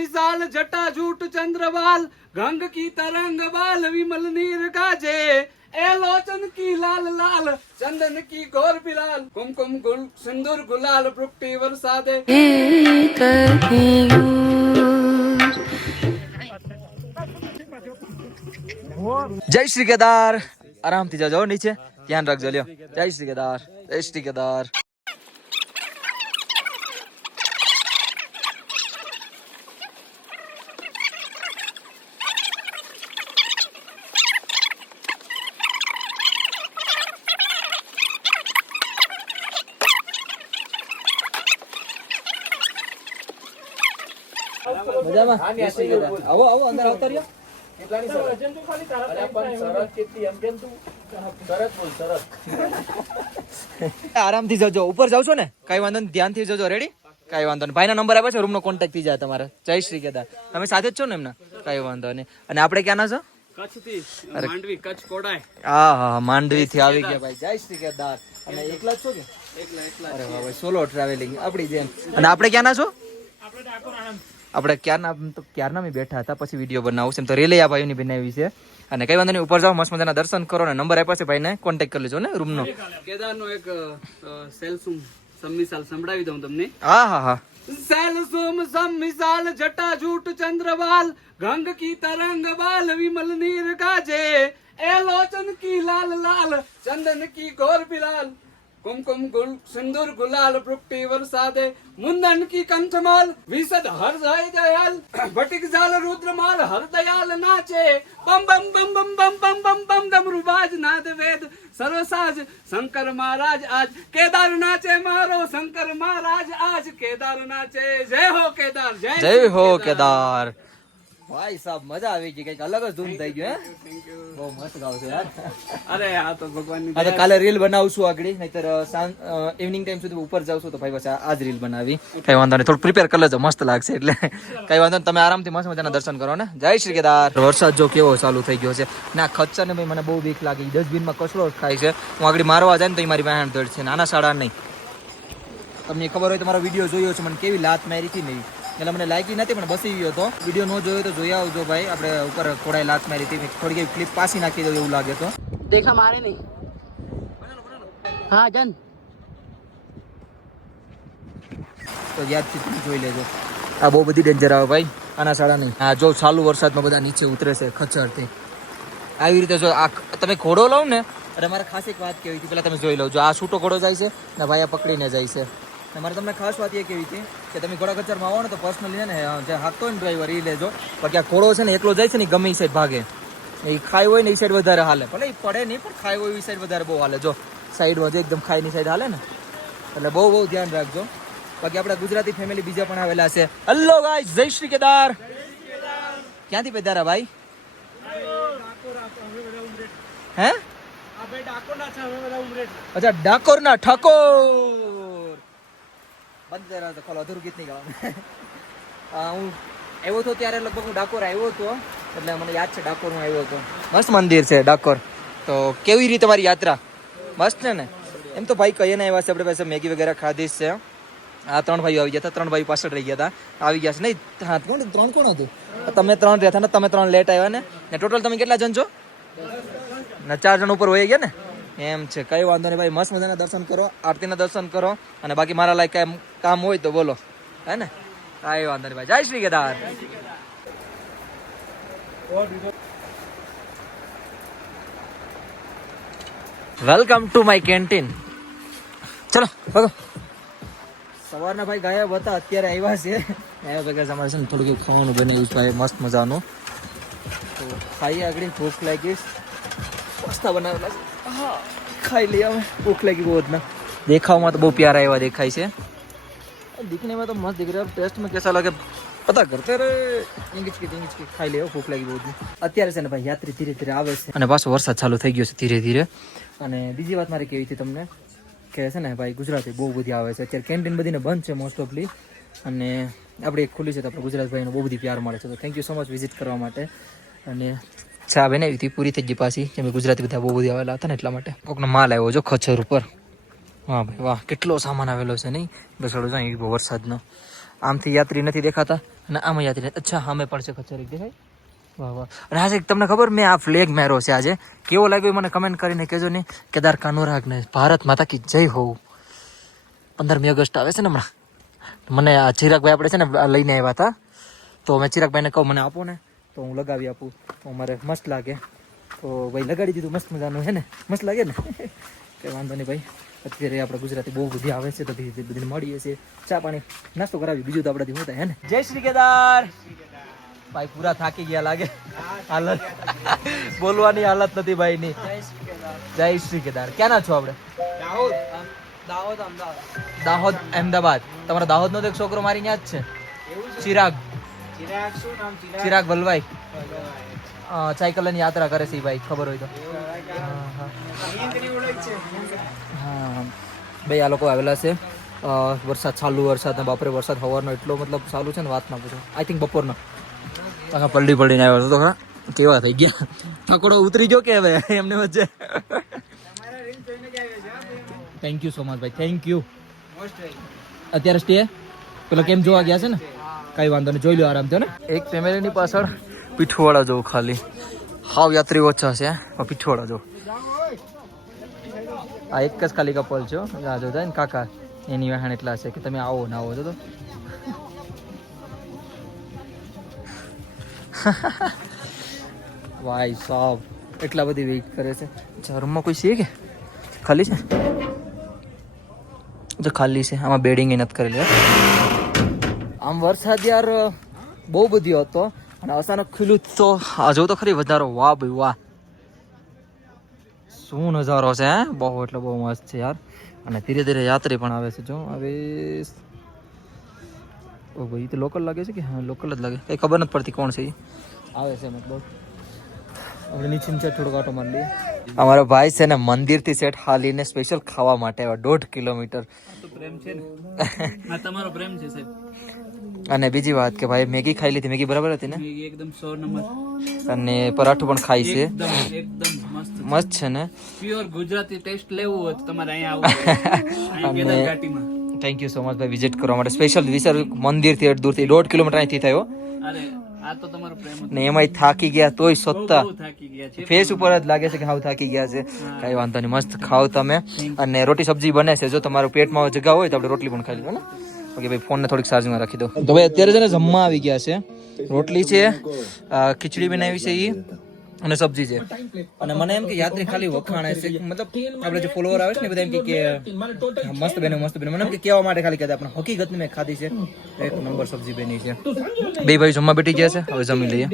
मिसाल जटा जूट चंद्रवाल गंग की तरंग बाल विमल नीर गाजे ए लोचन की लाल लाल चंदन की गौर बिलाल कुमकुम गुल सिंदूर गुलाल पृथ्वी वर्षा दे। જય શ્રી કેદાર. આરામથી જજો નીચે, ધ્યાન રાખજો. લ્યો, જય શ્રી કેદાર, જય શ્રી કેદાર. મજામાં? આવો આવો, અંદર આવતા રહ્યો. આરામથી જજો. ઉપર જાવ છો ને, કઈ વાંધો નહીં, ધ્યાનથી જજો. રેડી? કઈ વાંધો નહીં. ભાઈના નંબર આપે છે, રૂમ નો કોન્ટેક્ટ થઈ જાય તમારે. જય શ્રી કેદાર. તમે સાથે જ છો ને એમના? કઈ વાંધો નહીં. અને આપણે ક્યાંના છો? કચ્છથી, માંડવી, કચ્છ કોડાય. હા હા, માંડવી થી આવી ગયા ભાઈ. જય શ્રી કેદાર. અને એકલા જ છો કે? એકલા. અરે વાહ ભાઈ, સોલો ટ્રાવેલિંગ આપણી જેમ. અને આપણે ક્યાંના છો? આપણે ક્યારના મેં બેઠા હતા, પછી વિડીયો બનાવું છે. તો રેલે આ ભાઈઓની બનાવી છે. અને કઈ વાંધો નહીં, ઉપર જાઓ, મસ્ત મજાના દર્શન કરો. ને નંબર આપ્યા છે ભાઈને, કોન્ટેક્ટ કરી લેજો ને રૂમનો. કેદારનો એક સેલસુમ સમિસાલ સંભળાવી દઉં તમને. હા હા હા. સેલસુમ સમિસાલ જટા જૂટ ચંદ્રવાલ ગંગ કી तरंग बाल विमल नीर गाजे ए लोचन की लाल लाल चंदन की गौर बिलाल कुमकुम गुल सिंदूर गुलाल पृथ्वी वर्षा दे मुंदन की कंठमाल विशद हर जय दयाल भटिक जाल रुद्रमाल हर दयाल नाचे बम बम बम बम बम बम बम बम डमरुबाज नाद वेद सर्वसाज शंकर महाराज आज केदार नाचे मारो शंकर महाराज आज केदार नाचे जय हो केदार જય હો કેદાર. ભાઈ સાહેબ, મજા આવી ગઈ. કઈક અલગ જ ધૂન થઈ ગયું. હે, બહુ મસ્ત ગાવ છે યાર. અરે આ તો ભગવાનની આ તો કાલે રીલ બનાવશું આગળ, નહીતર ઇવનિંગ ટાઈમ સુધી ઉપર જાવશું તો ભાઈ બસ આજ રીલ બનાવી. કઈ વાંધો નહીં, થોડું પ્રિપેર કરી લેજો, મસ્ત લાગશે. એટલે કઈ વાંધો નહીં, તમે આરામથી મસ્ત મજાના દર્શન કરો ને. જય શ્રી કેદાર. વરસાદ જો કેવો ચાલુ થઈ ગયો છે ને. આ ખચ્ચર ને ભાઈ મને બહુ બીક લાગી. ડસ્ટબિનમાં કચરો ખાય છે. હું આગળ મારવા જાય ને તો મારી વાહન દોડ છે. નાના શાળા નહીં. તમને ખબર હોય તો મારો વિડીયો જોયો છે, મને કેવી લાત મારી હતી નહીં, એટલે મને લાગી નથી, પણ બસી ગયો હતો. વિડીયો ન જોયો તો જોઈ આવજો ભાઈ. આપણે ઉપર થોડા લાત મારી હતી, થોડી કઈ ક્લિપ પાછી નાખી દઉં એવું લાગે તો. देखा मारे नहीं हाँ जन તો યાદથી તમે જોઈ લેજો. આ બહુ બધી ડેન્જર આવે ભાઈ, આના શાળા નહીં. હા જો ચાલુ વરસાદમાં બધા નીચે ઉતરે છે ખચ્ચરથી. આવી રીતે જો આ તમે ઘોડો લો ને, અરે મારે ખાસ એક વાત કહેવી હતી, પેલા તમે જોઈ લો. જો આ છૂટો ઘોડો જાય છે ને ભાઈ આ પકડીને જાય છે. ને મારે તમને ખાસ વાત એ કહેવી હતી કે તમે ઘોડા કચરમાં આવો ને તો પર્સનલી ને જે હાંકતો હોય ને ડ્રાઈવર એ લેજો. બાકી આ ઘોડો છે ને એકલો જાય છે ને, ગમે એ સાઈડ ભાગે. એ ખાય હોય ને એ સાઈડ વધારે હાલે, ભલે એ પડે નહીં, પણ ખાય હોય એ સાઈડ વધારે બહુ હાલે. જો સાઈડમાં જે એકદમ ખાઈની સાઈડ હાલે ને, એટલે બહુ બહુ ધ્યાન રાખજો. બાકી આપણા ગુજરાતી ફેમિલી બીજા પણ આવેલા છે. હેલો ગાઈસ, જય શ્રી કેદાર. ક્યાંથી પધારા ભાઈ? હે, અચ્છા, ડાકોરના ઠાકોર. બંધ રહ્યા તો ખોલો, અધૂરું ગીત નહીં ગાવાનું. હું આવ્યો હતો ત્યારે લગભગ હું ડાકોર આવ્યો હતો, એટલે મને યાદ છે ડાકોર હું આવ્યો હતો. મસ્ત મંદિર છે ડાકોર. તો કેવી રીતે તમારી યાત્રા? મસ્ત છે ને? એમ તો ભાઈ કહીએ ને આવ્યા છે આપણે પાસે મેગી વગેરે ખાધી જ છે. આ 3 ભાઈઓ આવી ગયા હતા, 3 ભાઈઓ પાછળ રહી ગયા હતા, આવી ગયા છે નહીં. હા, 3 કોણ હતું? તમે 3 રહ્યા હતા ને, તમે 3 લેટ આવ્યા ને. ટોટલ તમે કેટલા જણ છો? 4 જણ ઉપર હોય ગયા ને. એમ છે, કઈ વાંધો નહીં ભાઈ. મસ્ત મજાના દર્શન કરો, આરતીના દર્શન કરો. અને બાકી મારા લાયક કાંઈ કામ હોય તો બોલો, હે ને? કઈ વાંધો નહીં ભાઈ. જય Shri Kedar. Welcome to my canteen. ચલો ભગો. સવારના ભાઈ ગાયબ હતા, અત્યારે આવ્યા છે. આવ્યા ભેગા અમારે છે ને થોડુંક એવું ખાવાનું બનાવ્યું છે ભાઈ, મસ્ત મજાનું. તો ખાઈએ આગળ. ભૂખ લાગી, પાસ્તા બનાવેલા છે. હા, ખાઈ લઈએ અમે. ભૂખ લાગી બહુ જ ના. દેખાવમાં તો બહુ પ્યારા એવા દેખાય છે. दिखने में तो मस्त दिख रहा है, टेस्ट में कैसा लगे पता करते रहे. इंगिच की खाई લે, ભૂખ લાગી બહુ. અત્યારે છે ને ભાઈ યાત્રી ધીરે ધીરે આવે છે, અને પાછો વરસાદ ચાલુ થઈ ગયો છે ધીરે ધીરે. અને બીજી વાત મારે કેવી હતી તમને કે છે ને ભાઈ ગુજરાતી બહુ બધી આવે છે. અત્યારે કેન્ટીન બધીને બંધ છે મોસ્ટ ઓફલી, અને આપણે એક ખુલ્લી છે તો આપણે ગુજરાત ભાઈનો બહુ બધી પ્યાર મળે છે. તો thank you so much visit કરવા માટે. અને ચા બનાવી હતી, પૂરી થઈ ગઈ પાછી, કેમ કે ગુજરાતી બધા બહુ બધી આવેલા હતા ને એટલા માટે. કોકનો માલ આવ્યો જો ખચ્ચર ઉપર. વાહ ભાઈ વાહ, કેટલો સામાન આવેલો છે નહીં? બસ જાય વરસાદનો. આમથી યાત્રી નથી દેખાતા અને આમાં યાત્રી નથી. અચ્છા સામે પણ છે કચેરી દેખાય. વાહ વાહ. અને આજે તમને ખબર મેં આ ફ્લેગ માર્યો છે આજે, કેવો લાગ્યો મને કમેન્ટ કરીને કહેજો ને. કેદાર કાનુરાગને ભારત માતા કી જય હોવું. 15મી ઓગસ્ટ આવે છે ને હમણાં. મને આ ચિરાગભાઈ આપણે છે ને લઈને આવ્યા હતા, તો મેં ચિરાગભાઈને કહું મને આપો ને તો હું લગાવી આપું, તો મારે મસ્ત લાગે. તો ભાઈ લગાડી દીધું, મસ્ત મજાનું છે ને, મસ્ત લાગે ને. કંઈ વાંધો નહીં ભાઈ. અત્યારે આપણે ગુજરાતી બહુ બધી આવે છે તો બધી મળીએ છીએ, ચા પાણી નાસ્તો કરાવી, બીજું તો આપણાથી શું થાય હે ને. જય શ્રી કેદાર. ભાઈ પૂરા થાકી ગયા લાગે, હાલત બોલવાની હાલત નથી ભાઈ ની. જય શ્રી કેદાર. ક્યાંના છો આપણે? દાહોદ અમદાવાદ. તમારા દાહોદ નો તો એક છોકરો મારી ત્યાં જ છે, ચિરાગ. ચિરાગ વલભાઈ સાયકલ ની યાત્રા કરે છે ભાઈ, ખબર હોય તો. હા ભાઈ આ લોકો આવેલા છે. વરસાદ ચાલુ, વરસાદ ને બાપરે વરસાદ હવારનો એટલો મતલબ ચાલુ છે ને વાત ના પૂછો. આઈ થિંક બપોરનો પલડીને આવ્યો હતો. કેવા થઈ ગયા, ઠકોડો ઉતરી ગયો કે હવે એમને વચ્ચે. થેન્ક યુ સો મચ ભાઈ, થેન્ક યુ. અત્યારે સ્ટે પેલો કેમ જોવા ગયા છે ને, કઈ વાંધો નહીં, જોઈ લો આરામથી ને. એક ફેમિલીની પાછળ પીઠવાળા જોવું, ખાલી હાવ યાત્રી ઓછા છે પીઠવાળા જો. આ એક જ ખાલી કપલ છો, આ જો થાય ને કાકા, એની વહાણ એટલા છે કે તમે આવો ના આવો તો. ભાઈ સાહેબ એટલા બધી વેઇટ કરે છે. અચ્છા રૂમમાં કોઈ છે કે ખાલી છે? જો ખાલી છે, આમાં બેડિંગ નથી કરેલી. આમ વરસાદ યાર બહુ બધી હતો અને અચાનક ખુલ્લું તો આ જો તો ખરી વધારો. વાહ ભાઈ વાહ, શું નજારો છે હે, બહુ એટલે બહુ મસ્ત છે યાર. અને ધીરે ધીરે યાત્રી પણ આવે છે. જો હવે ઓ ભાઈ તો લોકલ લાગે છે કે હા લોકલ જ લાગે, કંઈ ખબર નથી પડતી કોણ છે એ આવે છે. મતલબ આપણે નીચે નીચે થોડોક આટો મારી લઈએ. અમારો ભાઈ છે ને મંદિરથી સેટ હાલીને સ્પેશિયલ ખાવા માટે આવ્યા 1.5 કિલોમીટર. પ્રેમ છે ને, આ તમારો પ્રેમ છે સાહેબ. અને બીજી વાત કે ભાઈ મેગી ખાઈ લીધી, મેગી બરાબર હતી ને, એકદમ 100 નંબર. અને પરાઠું પણ ખાઈ છે, એકદમ મસ્ત મસ્ત છે ને. પ્યોર ગુજરાતી ટેસ્ટ લેવું હોય તો તમારે અહીંયા આવવું. અને થેન્ક યુ સો મચ ભાઈ વિઝિટ કરવા માટે સ્પેશિયલ વિસર મંદિરથી દૂરથી 1.5 કિલોમીટર અહીંથી થયો. અરે આ તો તમારો પ્રેમ ને એમાંય થાકી ગયા તોય સત્તા બહુ થાકી ગયા છે. ફેસ ઉપર જ લાગે છે કે હાવ થાકી ગયા છે. કઈ વાંધો નહીં, મસ્ત ખાઓ તમે. અને રોટી સબ્જી બને છે, જો તમારું પેટમાં જગ્યા હોય તો આપણે રોટલી પણ ખાઈ લઈએ ને. ઓકે ભાઈ ફોનને થોડીક ચાર્જિંગમાં રાખી દો. તો ભાઈ અત્યારે છે ને જમવા આવી ગયા છે. રોટલી છે, ખીચડી બનાવી છે એ, અને સબ્જી છે. અને મને એમ કે યાત્રી ખાલી વખાણે છે, મતલબ આપણે જે ફોલોવર આવે છે ને બધા એમ કે મસ્ત બને મસ્ત બને, મને એમ કે કહેવા માટે ખાલી કહેતા, પણ હકીકત મેં ખાધી છે, એક નંબર સબ્જી બની છે. બે ભાઈ જમવા બેઠી ગયા છે, હવે જમી લઈએ.